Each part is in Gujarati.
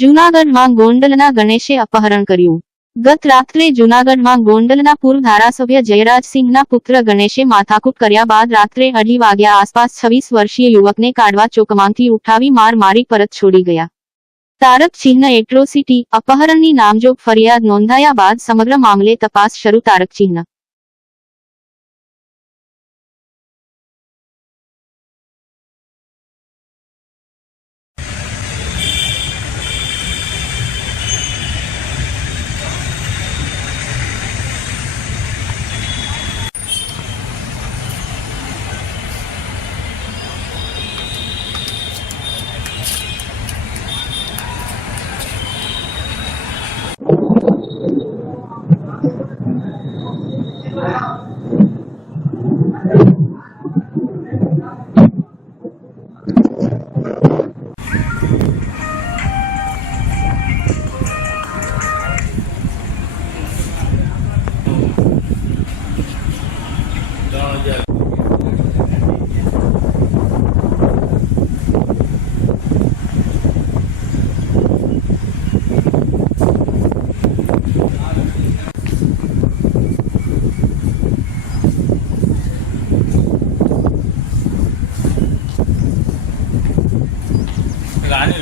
જૂનાગઢમાં ગોંડલના ગણેશે અપહરણ કર્યું। ગત રાત્રે જૂનાગઢમાં ગોંડલના પૂર્વ ધારાસભ્ય જયરાજસિંહના પુત્ર ગણેશે માથાકૂટ કર્યા બાદ રાત્રે 2:30 વાગ્યા આસપાસ 26 વર્ષીય યુવકને કાઢવા ચોકમાંથી ઉઠાવી માર મારી પરત છોડી ગયા। તારક ચિહ્ન એટ્રોસિટી અપહરણની નામજોગ ફરિયાદ નોંધાયા બાદ સમગ્ર મામલે તપાસ શરૂ। તારક ચિહ્ન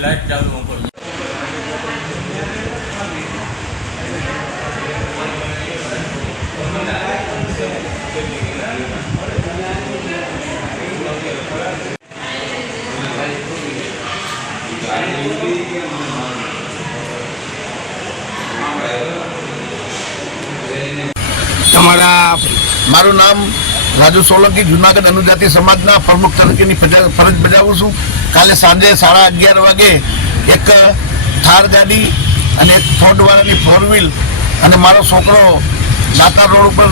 लाइट चालू हो मारू नाम राजू सोलंकी जूनागढ़ अनुजाति समाजना प्रमुख तरीके फरज बजावू छूं। काले सांजे 11:30 वागे एक थार गाड़ी और एक फोर्ड वाला फोर व्हील और मारो छोकरो दातार रोड पर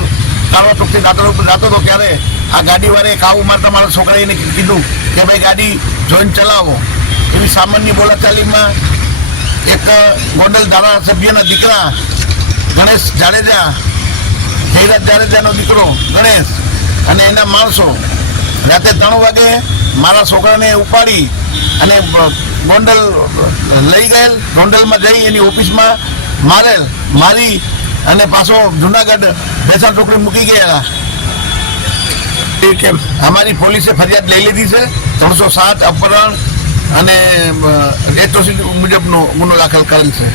कावा टोकती दातार रोड पर जातो तो क्यारे आ गाड़ी वाले काऊ मारता मारा छोकराए ने कीधुं के भाई गाड़ी जोईने चलावो। एवी सामान्य बोलाचाली में एक गोंडल धारासभ्यना दीकरा गणेश जाडेजा जयराज जाडेजानो दीकरो गणेश અને એના માણસો રાતે 3 વાગે મારા છોકરાને ઉપાડી અને ગોંડલ લઈ ગયેલ। ગોંડલમાં જઈ એની ઓફિસમાં મારેલ, મારી અને પાછો જૂનાગઢ બેસા ચોકડી મૂકી ગયા। અમારી પોલીસે ફરિયાદ લઈ લીધી છે। 307 અપહરણ અને એટ્રોસિટી મુજબનો ગુનો દાખલ કરેલ છે।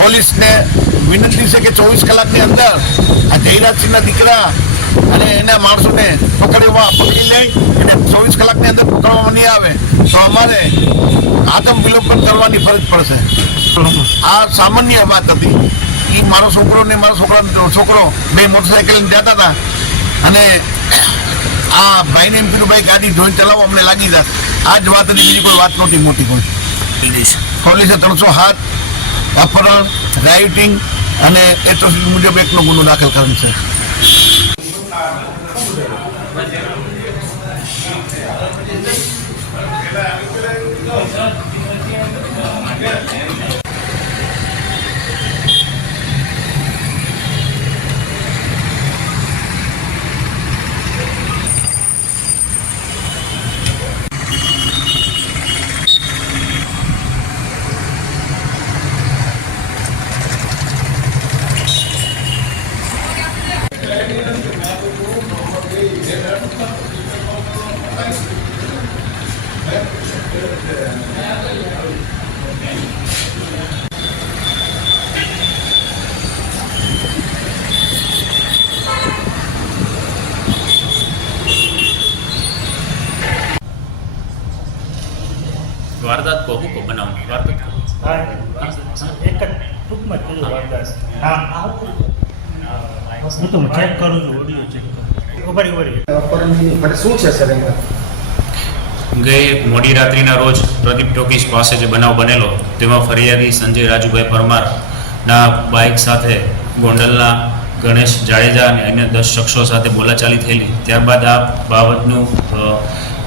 પોલીસ ने विनती है कि 24 कलाकनी अंदर आ जयराजसिंहना दीकरा અને એના માણસોને પકડી લે અને 24 કલાકની અંદર પકડવામાં નહીં આવે તો અમારે આત્મ વિલોપન કરવાની ફરજ પડશે। આ સામાન્ય વાત હતી। એ મારો છોકરો ને મારો છોકરો બે મોટરસાઇકલ જતા હતા અને આ ભાઈને એમ કીધું ભાઈ ગાડી જોઈને ચલાવો અમને લાગી જાય। આ જ વાત હતી, બીજી કોઈ વાત નહોતી મોટી કોઈ। પોલીસે 307 अपहरण राइटिंग અને એટ્રોસિટી મુજબ એકનો ગુનો દાખલ કરેલ છે। वारदात को बनाओ वारदात एक टूक में वारदात हाँ तो मैं चेक करूँ जो ऑडियो चेक गई मोडी रात्रिना रोज प्रदीप टॉकीज पासे जो बनाव बनेलो तेमां फरियादी संजय राजूभाई परमार ना बाइक साथे गोंडलना गणेश जाडेजा અને અન્ય 10 શખ્સો સાથે બોલાચાલી થયેલી। ત્યારબાદ આ બાબતનું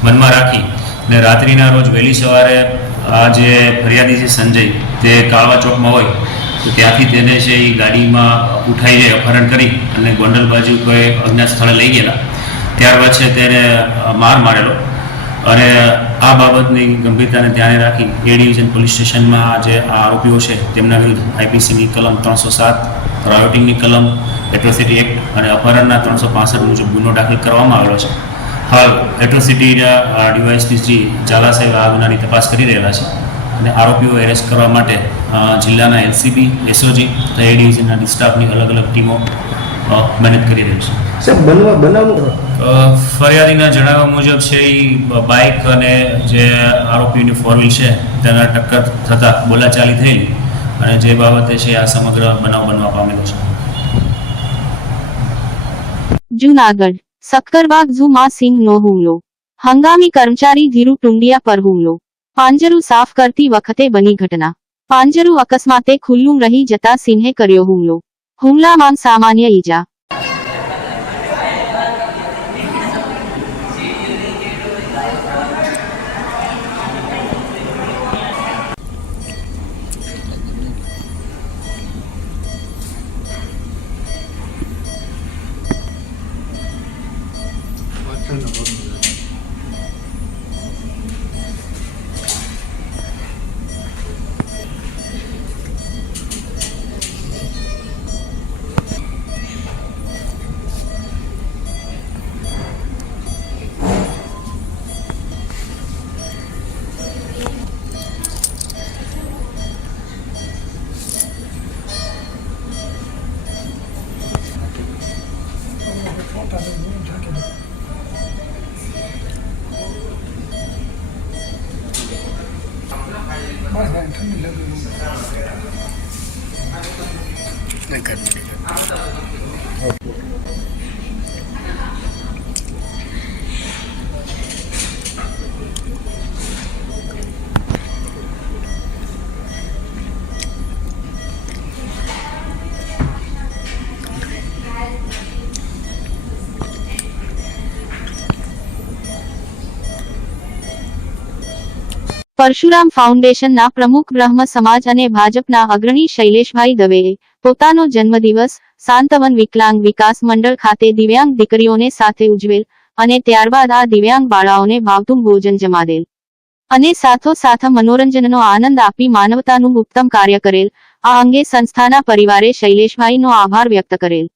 મનમાં રાખી ને રાત્રિના રોજ વહેલી સવારે આ જે ફરિયાદી છે સંજય તે કાળવા ચોકમાં હોય તો ત્યાંથી તેને છે એ ગાડીમાં ઉઠાઈ જાય અપહરણ કરી અને ગોંડલ બાજુ કોઈ અજ્ઞાત સ્થળે લઈ ગયેલા। ત્યારબાદ છે તેને મારેલો અને આ બાબતની ગંભીરતાને ધ્યાને રાખી એ ડિવિઝન પોલીસ સ્ટેશનમાં જે આ આરોપીઓ છે તેમના વિરુદ્ધ આઈપીસીની કલમ 307, રાયોટિંગની કલમ, એટ્રોસિટી એક્ટ અને અપહરણના 365 મુજબ ગુનો દાખલ કરવામાં આવેલો છે. હાલ એટ્રોસિટીના ડીવાયએસપી ઝાલાસાહેબ આ ગુનાની તપાસ કરી રહેલા છે અને આરોપીઓ એરેસ્ટ કરવા માટે જિલ્લાના એલસીબી, એસઓજી તથા એ ડિવિઝનના સ્ટાફની અલગ અલગ ટીમો મહેનત કરી રહી છે. ફરિયાદીના જણાવ્યા મુજબ છે એ બાઇક અને જે આરોપીની 4 વ્હીલ છે તેના ટક્કર થતાં બોલાચાલી થયેલી અને જે બાબતે છે આ સમગ્ર બનાવ બનવા પામેલો છે. જૂનાગઢ સક્કરબાગ ઝૂમાં સિંહનો હુમલો. હંગામી કર્મચારી ધીરુ ટુંડિયા પર હુમલો. પાંજરું સાફ કરતી વખતે બની ઘટના. પાંજરું અકસ્માતે ખુલ્લું રહી જતા સિંહે કર્યો હુમલો. હુમલામાં સામાન્ય ઈજા. પરશુરામ ફાઉન્ડેશનના પ્રમુખ બ્રહ્મ સમાજ અને ભાજપના અગ્રણી શૈલેષભાઈ દવેએ પોતાનો જન્મદિવસ સાંતવન વિકલાંગ વિકાસ મંડળ ખાતે દિવ્યાંગ દીકરીઓને સાથે ઉજવેલ અને ત્યારબાદ આ દિવ્યાંગ બાળાઓને ભાવતું ભોજન જમાડેલ અને સાથોસાથ મનોરંજનનો આનંદ આપી માનવતાનું ઉત્તમ કાર્ય કરેલ. આ અંગે સંસ્થાના પરિવારે શૈલેષભાઈનો આભાર વ્યક્ત કરેલ.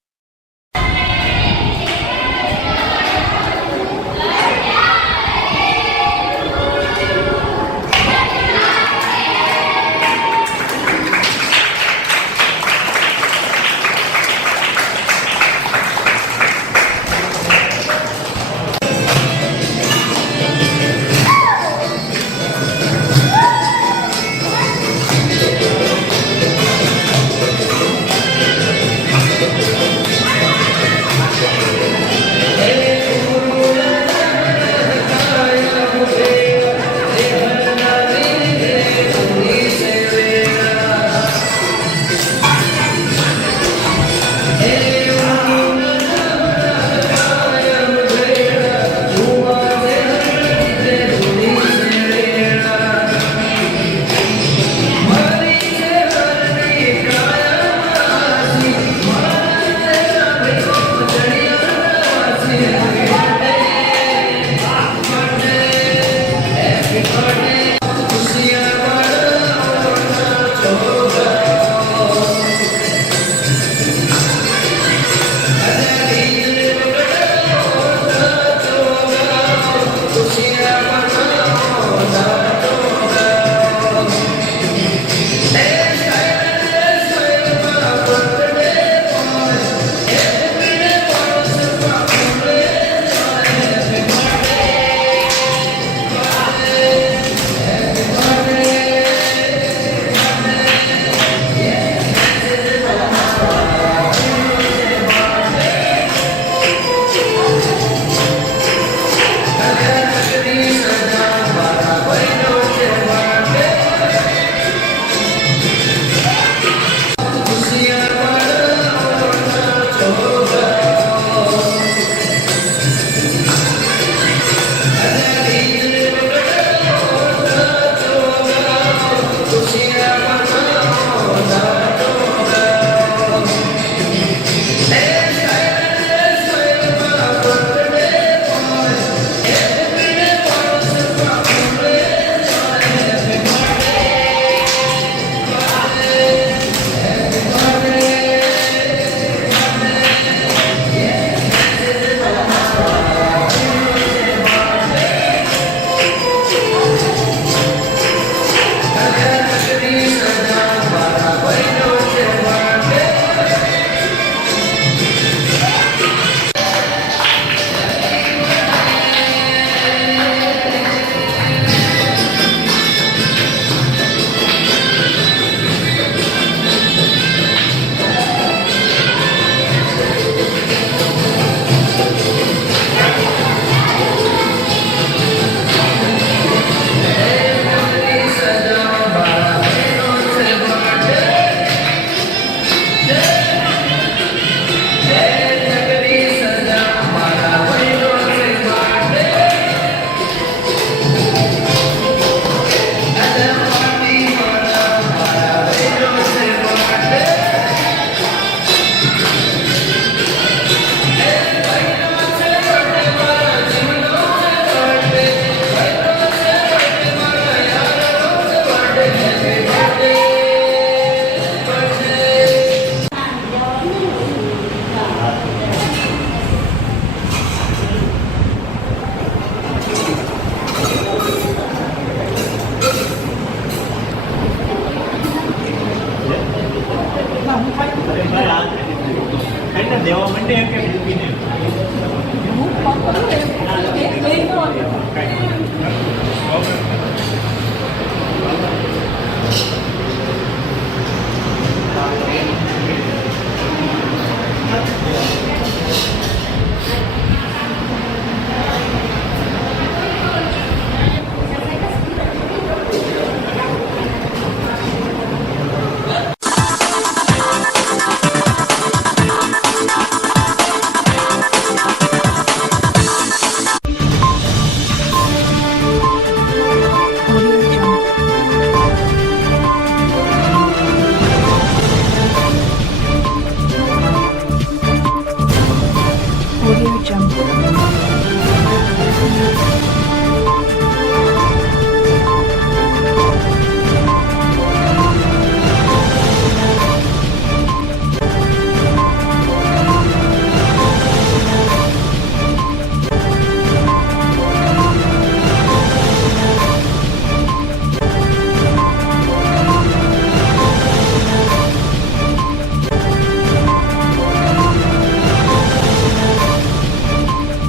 કાંઈ